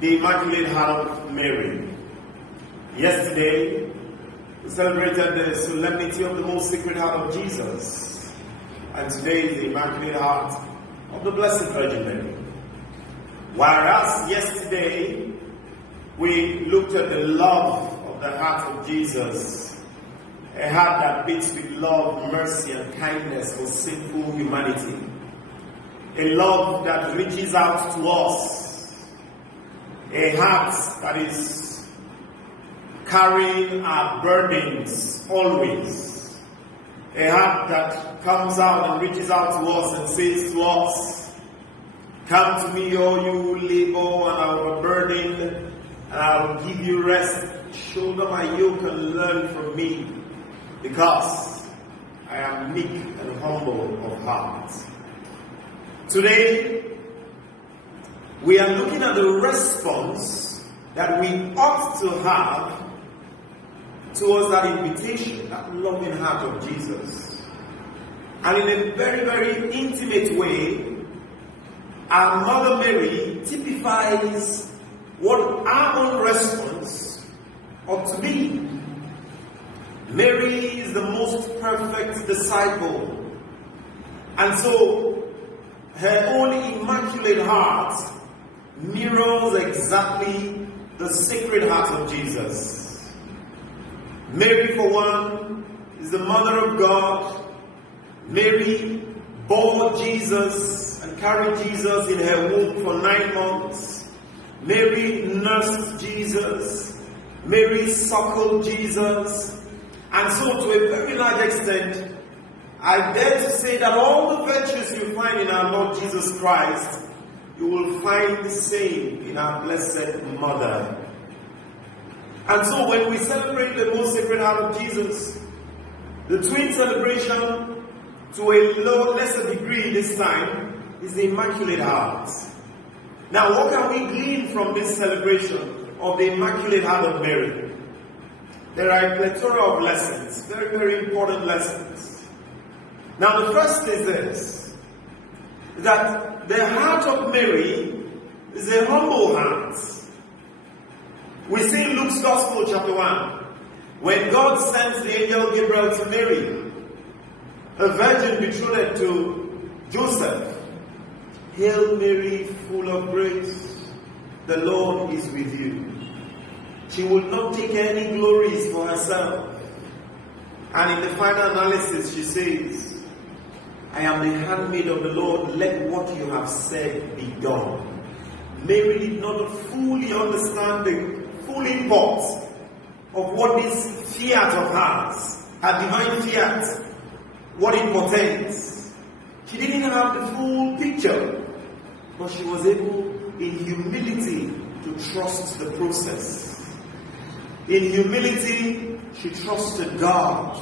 the Immaculate Heart of Mary. Yesterday, we celebrated the solemnity of the most sacred heart of Jesus. And today is the Immaculate Heart of the Blessed Virgin Mary. Whereas yesterday, we looked at the love of the heart of Jesus, a heart that beats with love, mercy, and kindness for sinful humanity. A love that reaches out to us. A heart that is carrying our burdens always. A heart that comes out and reaches out to us and says to us, "Come to me, all you who labor and are overburdened, and I will give you rest. Shoulder my yoke and learn from me, because I am meek and humble of heart." Today, we are looking at the response that we ought to have towards that invitation, that loving heart of Jesus. And in a very, very intimate way, our Mother Mary typifies what our own response ought to be. Mary is the most perfect disciple. And so, her own immaculate heart mirrors exactly the sacred heart of Jesus. Mary, for one, is the mother of God. Mary bore Jesus and carried Jesus in her womb for 9 months. Mary nursed Jesus. Mary suckled Jesus. And so, to a very large extent, I dare to say that all the virtues you find in our Lord Jesus Christ, you will find the same in our Blessed Mother. And so when we celebrate the most sacred heart of Jesus, the twin celebration, to a lesser degree this time, is the Immaculate Heart. Now, what can we glean from this celebration of the Immaculate Heart of Mary? There are a plethora of lessons, very, very important lessons. Now, the first is this, that the heart of Mary is a humble heart. We see in Luke's Gospel, chapter 1, when God sends the angel Gabriel to Mary, a virgin betrothed to Joseph. "Hail Mary, full of grace, the Lord is with you." She would not take any glories for herself. And in the final analysis, she says, "I am the handmaid of the Lord, let what you have said be done." Mary did not fully understand the full import of what this fiat of hers, her divine fiat, what it portends. She didn't have the full picture, but she was able, in humility, to trust the process. In humility, she trusted God.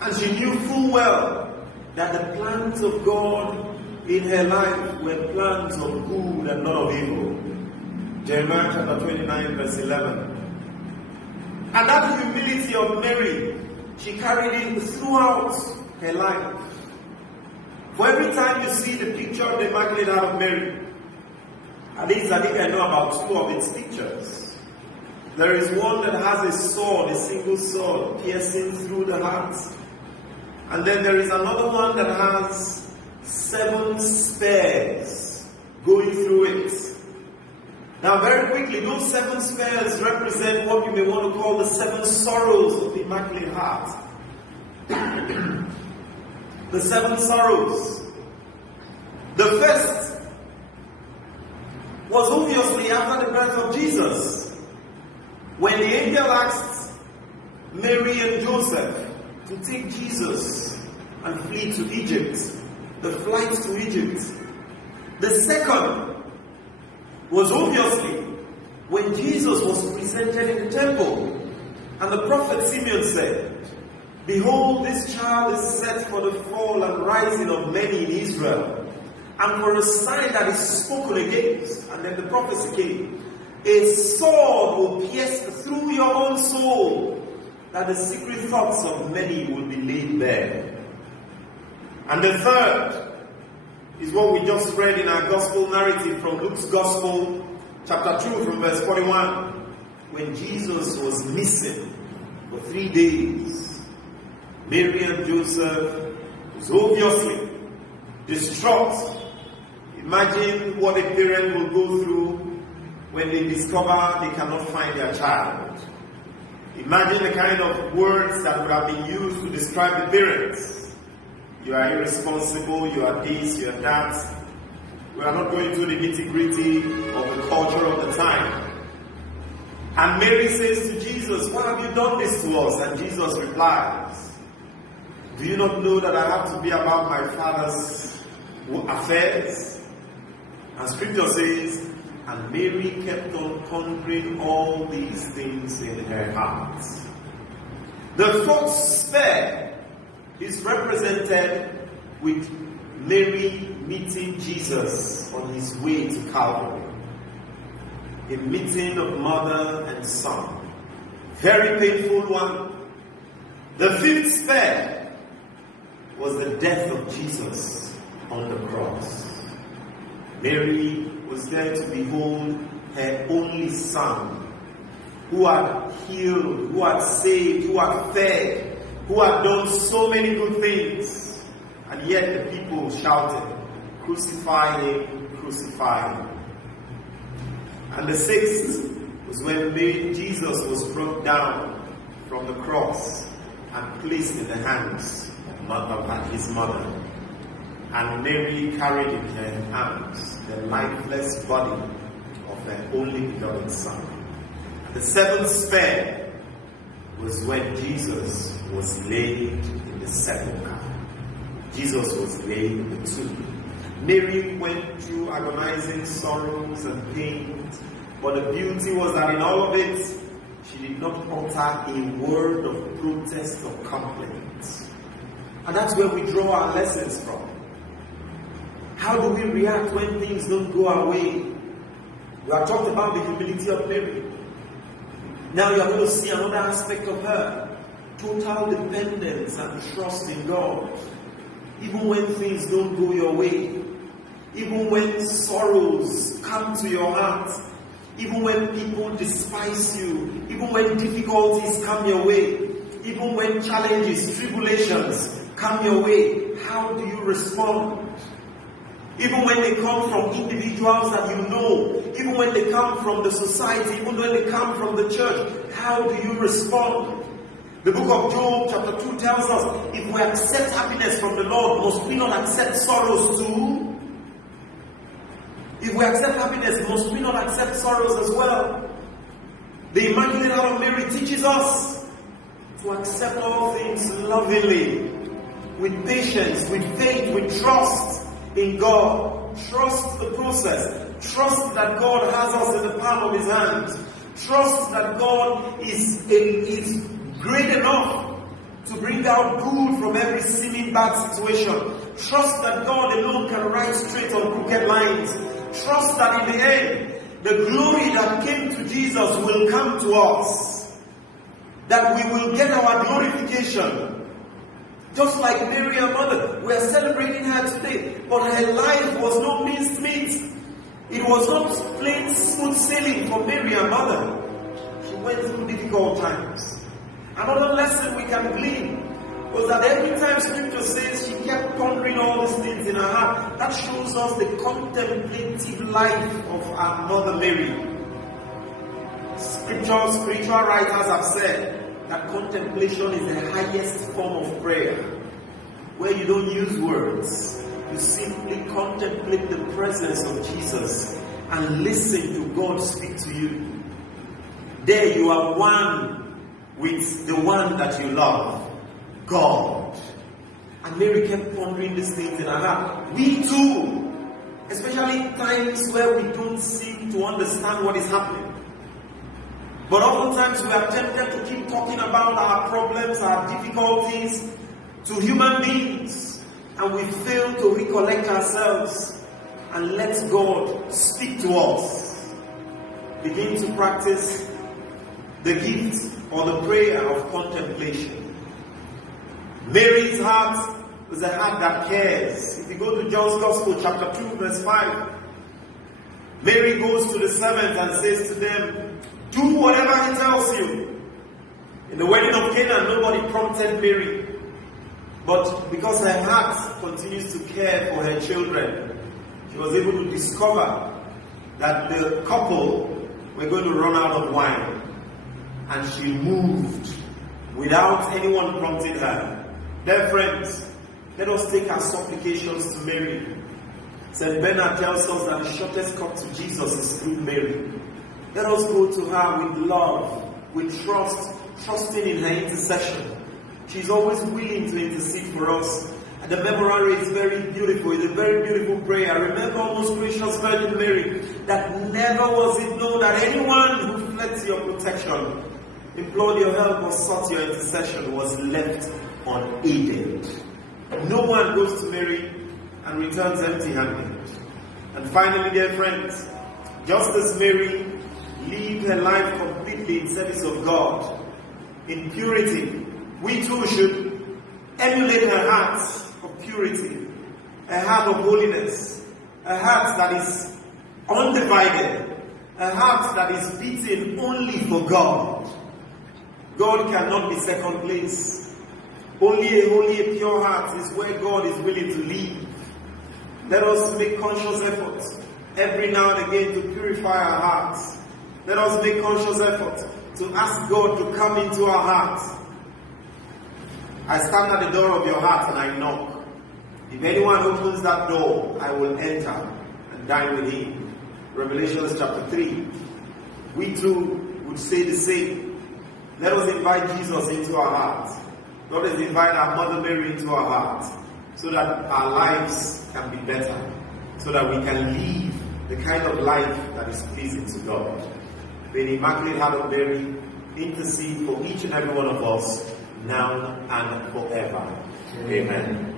And she knew full well that the plans of God in her life were plans of good and not of evil. Jeremiah chapter 29, verse 11. And that humility of Mary, she carried in throughout her life. For every time you see the picture of the Immaculate Heart of Mary, at least I think I know about 2 of its pictures. There is one that has a sword, a single sword, piercing through the heart. And then there is another one that has 7 spears going through it. Now, very quickly, those 7 spears represent what you may want to call the 7 sorrows of the Immaculate Heart. The 7 sorrows. The first was obviously after the birth of Jesus, when the angel asked Mary and Joseph to take Jesus and flee to Egypt, the flight to Egypt. The second was obviously when Jesus was presented in the temple, and the prophet Simeon said, "Behold, this child is set for the fall and rising of many in Israel, and for a sign that is spoken against." And then the prophecy came, "A sword will pierce through your own soul, that the secret thoughts of many will be laid bare." And the third is what we just read in our gospel narrative from Luke's Gospel, chapter 2 from verse 41, when Jesus was missing for 3 days, Mary and Joseph was obviously distraught. Imagine what a parent will go through when they discover they cannot find their child. Imagine the kind of words that would have been used to describe the parents. You are irresponsible, you are this, you are that. We are not going through the nitty-gritty of the culture of the time. And Mary says to Jesus, "Why have you done this to us?" And Jesus replies, "Do you not know that I have to be about my Father's affairs?" And Scripture says, and Mary kept on pondering all these things in her heart. The fourth spare is represented with Mary meeting Jesus on his way to Calvary. A meeting of mother and son. Very painful one. The fifth spare was the death of Jesus on the cross. Mary was there to behold her only son, who had healed, who had saved, who had fed, who had done so many good things. And yet the people shouted, "Crucify him, crucify him." And the sixth was when Jesus was brought down from the cross and placed in the hands of his mother. And Mary carried in her arms the lifeless body of her only begotten son. The seventh spare was when Jesus was laid in the sepulchre. Jesus was laid in the tomb. Mary went through agonizing sorrows and pains, but the beauty was that in all of it, she did not utter a word of protest or complaint. And that's where we draw our lessons from. How do we react when things don't go our way? We have talked about the humility of Mary. Now you are going to see another aspect of her. Total dependence and trust in God. Even when things don't go your way. Even when sorrows come to your heart. Even when people despise you. Even when difficulties come your way. Even when challenges, tribulations come your way. How do you respond? Even when they come from individuals that you know, even when they come from the society, even when they come from the church, how do you respond? The book of Job chapter 2 tells us, if we accept happiness from the Lord, must we not accept sorrows too? If we accept happiness, must we not accept sorrows as well? The Immaculate Heart of Mary teaches us to accept all things lovingly, with patience, with faith, with trust in God. Trust the process. Trust that God has us in the palm of his hand. Trust that God is great enough to bring out good from every seeming bad situation. Trust that God alone can write straight on crooked lines. Trust that in the end, the glory that came to Jesus will come to us. That we will get our glorification. Just like Mary, our mother, we are celebrating her today, but her life was no minced meat. It was not plain smooth sailing for Mary, our mother. She went through difficult times. Another lesson we can glean was that every time Scripture says she kept pondering all these things in her heart, that shows us the contemplative life of our mother Mary. Spiritual writers have said that contemplation is the highest form of prayer, where you don't use words. You simply contemplate the presence of Jesus and listen to God speak to you. There you are one with the one that you love, God. And Mary kept pondering these things in her heart. We too, especially in times where we don't seem to understand what is happening. But oftentimes we are tempted to keep talking about our problems, our difficulties to human beings, and we fail to recollect ourselves and let God speak to us. Begin to practice the gift or the prayer of contemplation. Mary's heart is a heart that cares. If you go to John's Gospel chapter 2 verse 5, Mary goes to the servants and says to them, do whatever he tells you. In the wedding of Cana, nobody prompted Mary. But because her heart continues to care for her children, she was able to discover that the couple were going to run out of wine. And she moved without anyone prompting her. Dear friends, let us take our supplications to Mary. St. Bernard tells us that the shortest cut to Jesus is through Mary. Let us go to her with love, with trust, trusting in her intercession. She's always willing to intercede for us. And the memorare is very beautiful. It's a very beautiful prayer. Remember, O most gracious Virgin Mary, that never was it known that anyone who fled to your protection, implored your help or sought your intercession was left unaided. No one goes to Mary and returns empty-handed. And finally, dear friends, just as Mary lived her life completely in service of God, in purity, we too should emulate her heart of purity, a heart of holiness, a heart that is undivided, a heart that is beating only for God. God cannot be second place. Only a holy, a pure heart is where God is willing to live. Let us make conscious efforts every now and again to purify our hearts. Let us make conscious effort to ask God to come into our hearts. I stand at the door of your heart and I knock. If anyone opens that door, I will enter and dine with him. Revelation chapter 3. We too would say the same. Let us invite Jesus into our hearts. Let us invite our Mother Mary into our hearts, so that our lives can be better, so that we can live the kind of life that is pleasing to God. May the Immaculate Heart of Mary intercede for each and every one of us, now and forever. Amen.